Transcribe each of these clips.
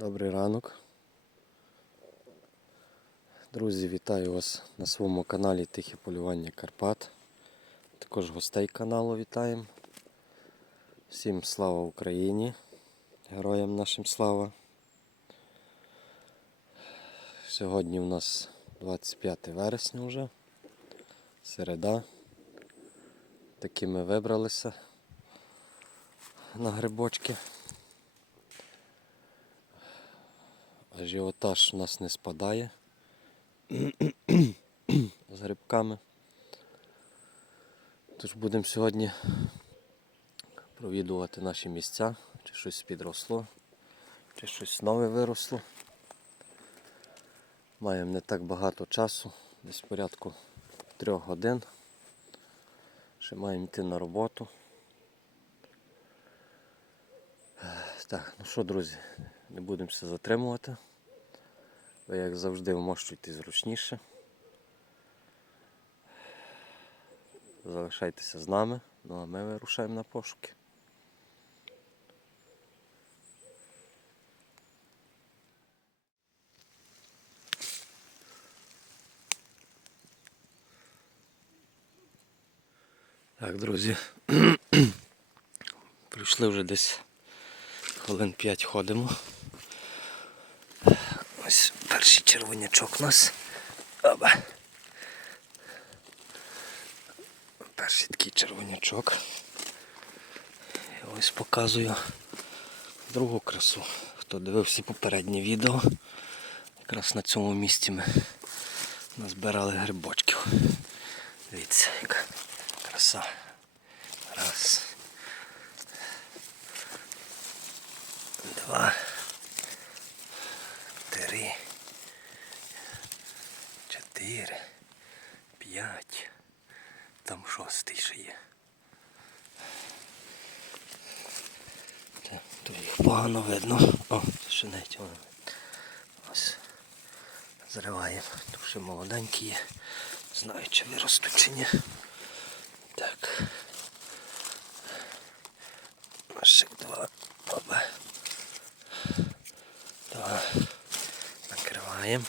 Добрий ранок. Друзі, вітаю вас на своєму каналі Тихе полювання Карпат. Також гостей каналу вітаємо. Всім слава Україні! Героям нашим слава. Сьогодні у нас 25 вересня вже. Середа. Такі ми вибралися на грибочки. Ажіотаж у нас не спадає з грибками. Тож будемо сьогодні провідувати наші місця, чи щось підросло, чи щось нове виросло. Маємо не так багато часу, десь порядку трьох годин. Ще маємо йти на роботу. Так, ну що, друзі, не будемо все затримувати. Як завжди, вмощуйте зручніше. Залишайтеся з нами, ну а ми вирушаємо на пошуки. Так, друзі. Прийшли вже десь хвилин 5 ходимо. Ось перший червонячок у нас. Оба. Перший такий червонячок. І ось показую другу красу. Хто дивився попереднє відео, якраз на цьому місці ми назбирали грибочків. Дивіться, яка краса. Раз. Два. Три. Чотири. П'ять. Там шостий ще є. Тут їх погано видно. О, навіть воно. Ось. Зриваємо. Ще молоденькі є. Знаю, чи виростуть чи ні. Так. Ще два. Оба. Два. Накриваємо.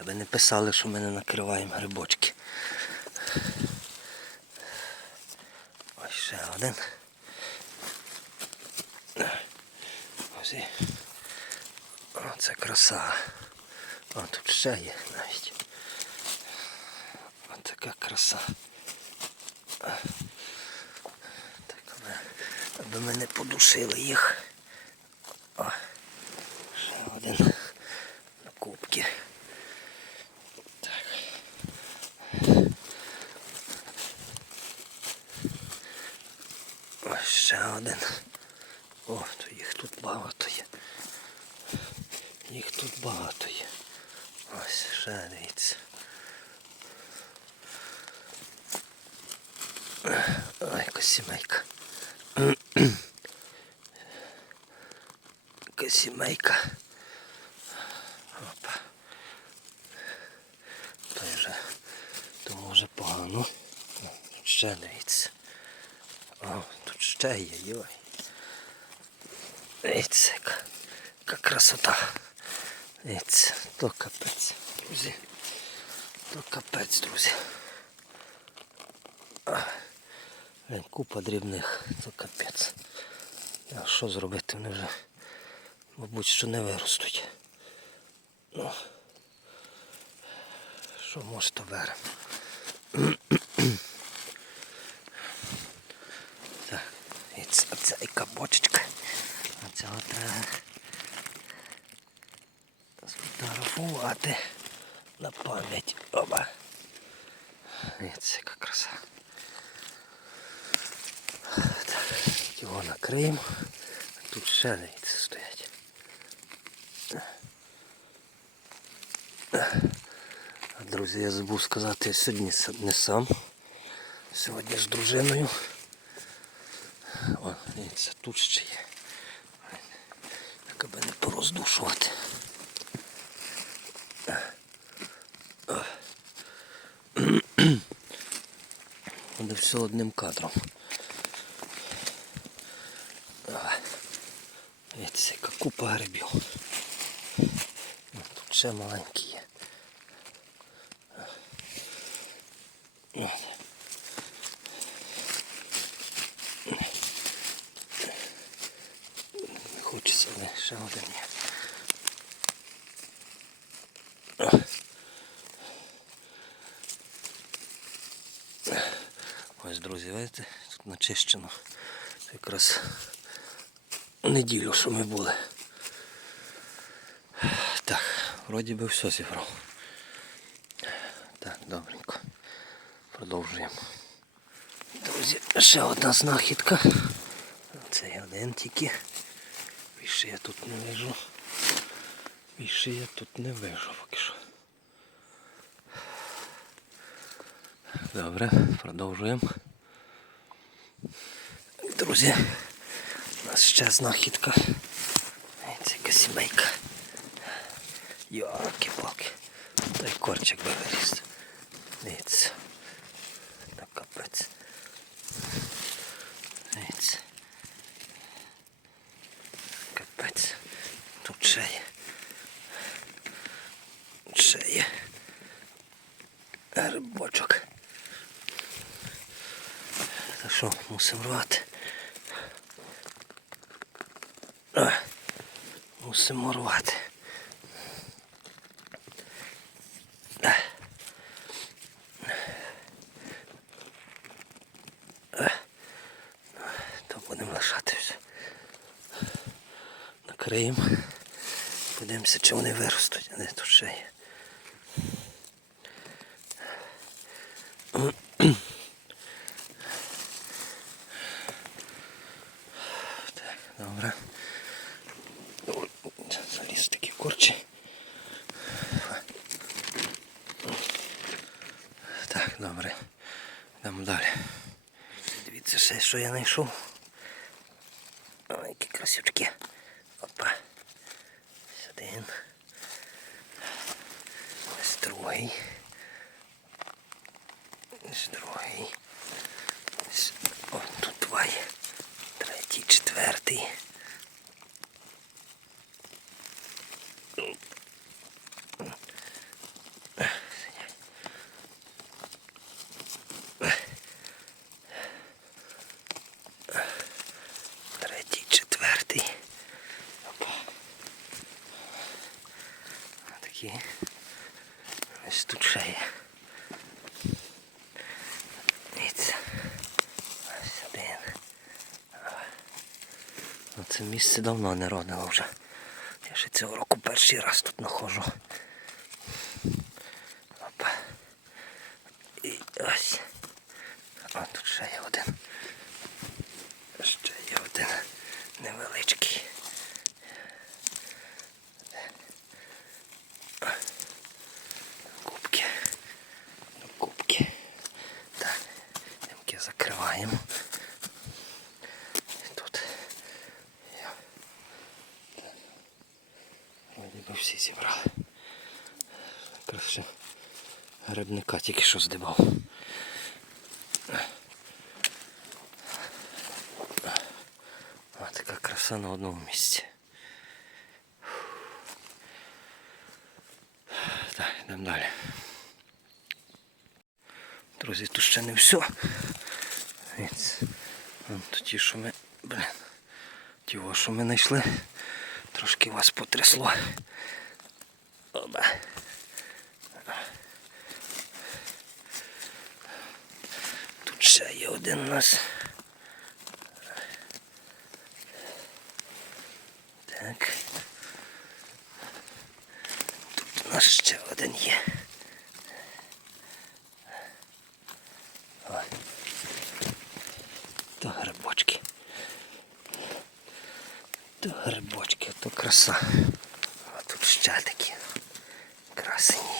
Аби не писали, що ми не накриваємо грибочки. Ось ще один. Ось і. Оце краса. О, тут ще є навіть. Ось така краса. Так, аби, аби ми не подушили їх. О, ще один на кубки. Так. Ось ще один. О, то їх тут багато є. Їх тут багато є. Ось ще дивіться. Ой, яка сімейка. Яка сімейка. Опа. То вже, тому вже погано. Тут Ще дивіться. О, тут ще є, йой. Дивіться, яка, яка красота. Дивіться, то капець, друзі. То капець, друзі. Глянь, купа дрібних, то капець. А що зробити? Вони вже, мабуть, що не виростуть. Ну, що може, то беремо. Так, і це, оця яка бочечка. Оцього треба сфотографувати на пам'ять. Оба. Дивіться, яка краса. Так, його накриємо. Тут ще дивіться стоять. Друзі, я забув сказати, я сьогодні не сам. Сьогодні з дружиною. О, дивіться, тут ще є. Так аби не пороздушувати. Буде все одним кадром. Дивіться, яка купа грибів. ще маленькі є. Не хочеться, але ще один є. Ось, друзі, бачите, тут начищено. Якраз неділю, що ми були. Так, вроді би все зібрав. Так, добренько. Продовжуємо. Друзі, ще одна знахідка. Це один тільки. Більше я тут не вижу. Більше я тут не вижу поки що. Добре, продовжуємо. Друзі, нас ще знахідка. Це якась сімейка. Йоки палки Той корчик би виріс. Дивіться. Та капець. Дивіться. Капець. Тут ще є. Ще є. Рибочок. Так що, мусимо рвати. А, Мусимо рвати. То будемо лишати все. Накриємо. Подивимося, чи вони виростуть, а не тут ще. Так, добре. Ой, Заліз такі корчі. Так, добре. Йдемо далі. Дивіться ще, що я знайшов. Ой, які красивчики. Опа. Ось один. Ось другий. Ось другий. Ось, о, тут два є. Третій, четвертий. Третій, четвертий. Опа. Такі. Ось тут ще є. Дивіться. Ось один. Ну, Це місце давно не родило вже. Я ще цього року перший раз тут знаходжу. Опа. І ось. А тут ще є один. Ще є один невеличкий. Кубки. Кубки. Так, ямки закриваємо. І тут. є. Так. Вроді би всі зібрали. Якраз ще грибника тільки що здибав. А така краса на одному місці. Так, йдемо далі. Друзі, тут ще не все. Ті, що ми... Блін. Ті, що ми знайшли. Трошки вас потрясло. Оба. Тут ще є один у нас. Так. Тут у нас ще один є. Ой. То грибочки. То грибочки, то краса. А тут ще такі красені.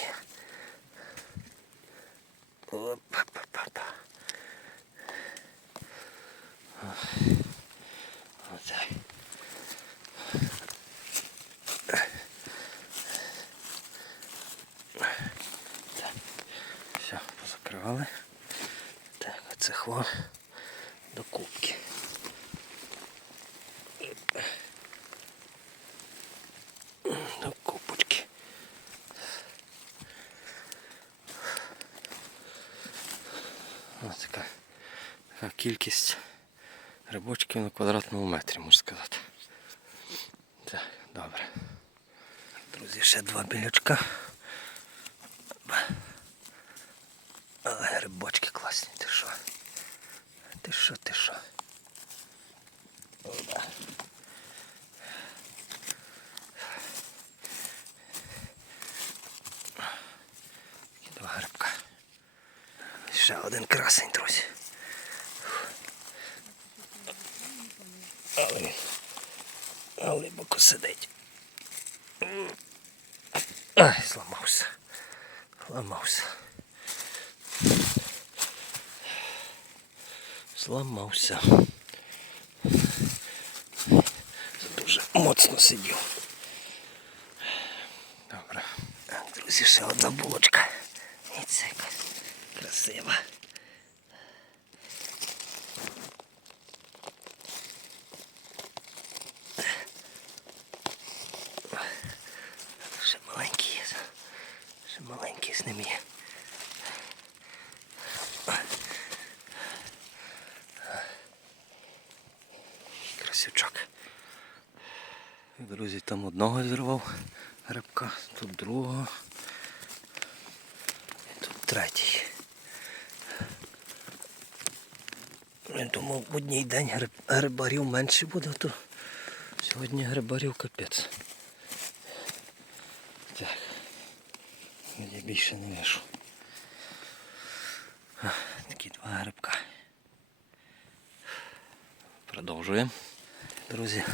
Ось така, така кількість рибочків на квадратному метрі, можна сказати. Так, добре. Друзі, ще два білячка. Але він глибоко сидить. Ай, зламався. Зламався. Зламався. Дуже моцно сидів. Добре. Друзі, ще одна булочка. І це красива. Ще маленький є. Ще маленький з ним є. Красивчак. Друзі, там одного зірвав грибка, тут другого. І тут третій. Я думав, в одній день гриб, грибарів менше буде, то сьогодні грибарів капець. Так. Я більше не вижу. Такі два грибка. Продовжуємо. Друзі.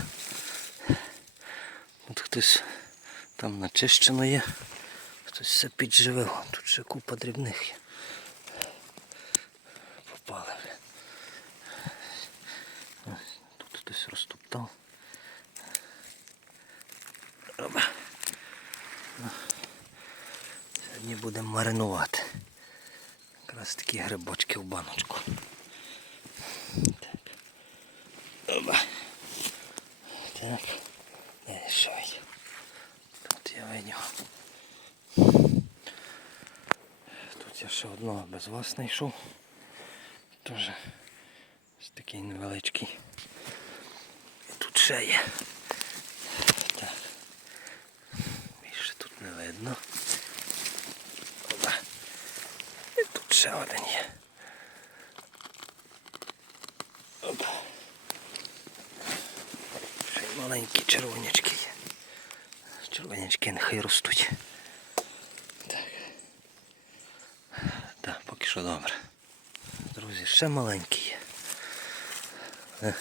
От хтось там начищено є. Хтось все підживив. Тут ще купа дрібних є. Попали. вже. Ось, Тут хтось розтоптав. Опа. Сьогодні будемо маринувати. Якраз такі грибочки в баночку. Так. Опа. Так. Не, що є? Я. Тут я ще одного без вас знайшов. Теж ось такий невеличкий. І тут ще є. Так. Більше тут не видно. І тут ще один є. Опа. Ще й маленькі червонячки. Червонячки нехай ростуть. Так. Так, поки що добре. Друзі, ще маленькі є. Е,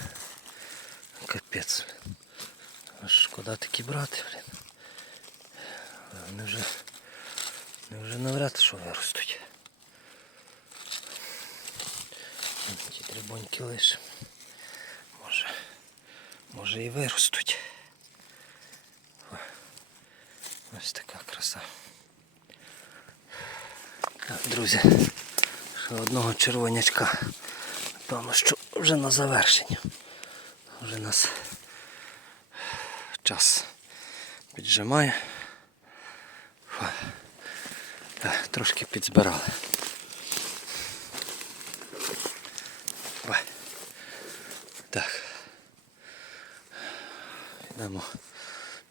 Капець. Шкода такі брати, блін. Вони вже, вони вже навряд що виростуть. Ті дрібоньки лише. Може, може і виростуть. О, Ось така краса. Так, друзі, ще одного червонячка. Напевно, що вже на завершення. Вже нас час піджимає. Фу. Так, трошки підзбирали. Ой. Так. Йдемо.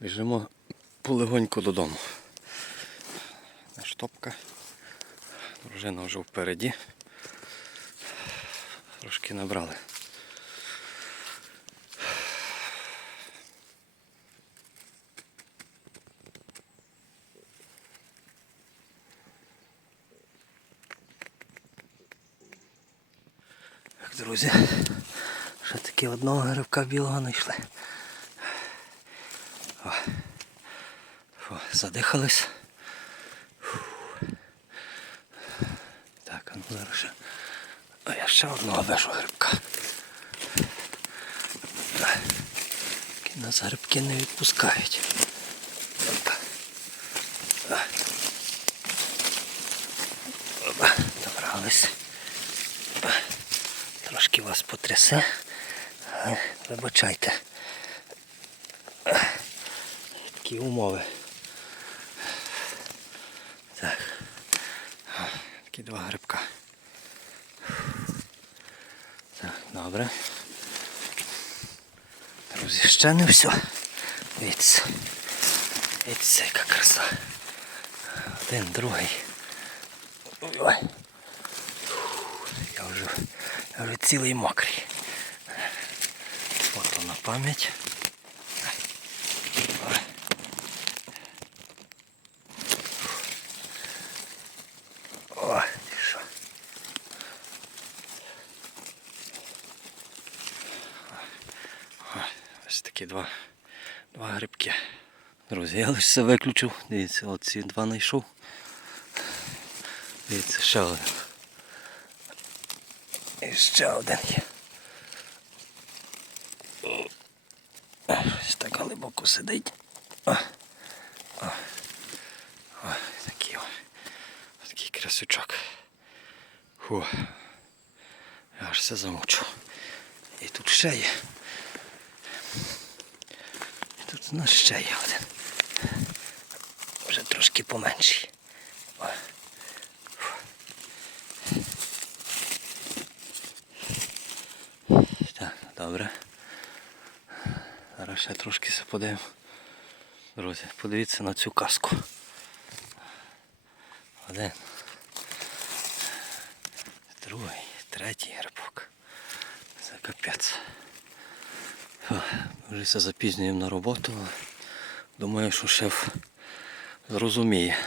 Біжимо полегоньку додому. Наш топка. Дружина вже впереді. Трошки набрали. Друзі, ще таки одного грибка білого знайшли. О. Фу, задихались. Так, а ну зараз ще. А я ще одного вижу грибка. Так. Які нас грибки не відпускають. А. Добрались. Трошки вас потрясе. Вибачайте. Такі умови. Так. Такі два грибка. Так, Добре. Друзі, ще не все. Дивіться. Дивіться, яка краса. Один, другий. Ой. Я вже, я вже цілий мокрий. Фото на пам'ять. Ой. Ой, ти що. Ой, Ось такі два, два грибки. Друзі, я лише виключив. Дивіться, оці два знайшов. Дивіться, ще один. І ще один є. Ось так глибоко сидить. Такий, о, такий красючок. Фу. Я аж все замучу. І тут ще є. Тут у нас ще є один. Вже трошки поменший. Так, добре. Зараз ще трошки подивимо. Друзі, подивіться на цю каску. Один. Другий, третій грибок. Це капець. Вже все запізнюємо на роботу, думаю, що шеф зрозуміє.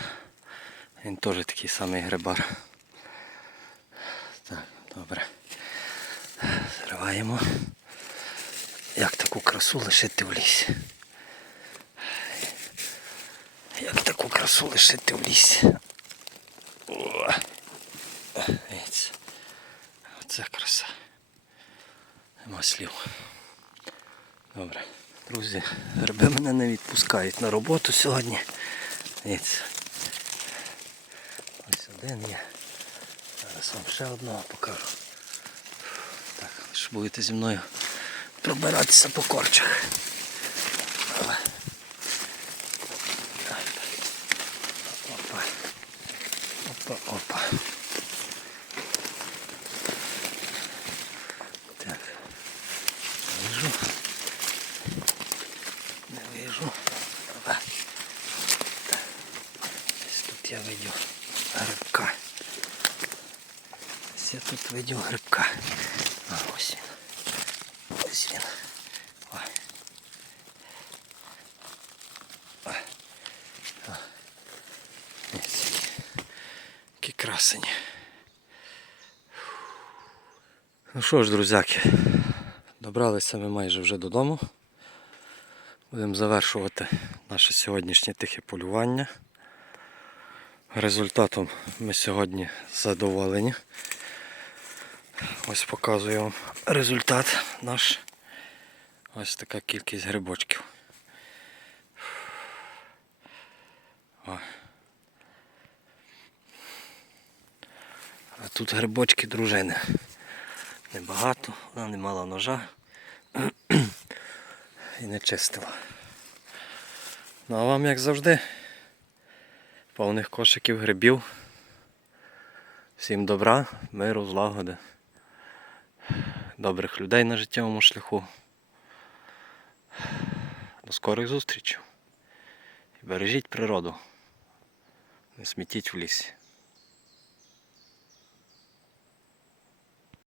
Він теж такий самий грибар. Так, добре. Зриваємо. Як таку красу лишити в лісі? Як таку красу лишити в лісі? Оце краса. Нема слів. Добре. Друзі, гриби мене не відпускають на роботу сьогодні. Ось один є. Зараз вам ще одного покажу. Так, лише будете зі мною пробиратися по корчах. Опа. Опа, опа. Так. Вижу. Не вижу. Опа. Так. Десь тут я видю грибка. Десь я видю грибка. А, ось він. Ось він. О. Ну що ж, друзяки, добралися ми майже вже додому. Будемо завершувати наше сьогоднішнє тихе полювання. Результатом ми сьогодні задоволені. Ось показую вам результат наш. Ось така кількість грибочків. О. А тут грибочки дружини. Небагато, вона не мала ножа і не чистила. Ну а вам як завжди, повних кошиків грибів. Всім добра, миру, злагоди, добрих людей на життєвому шляху. До скорих зустрічей. Бережіть природу. Не смітіть в лісі.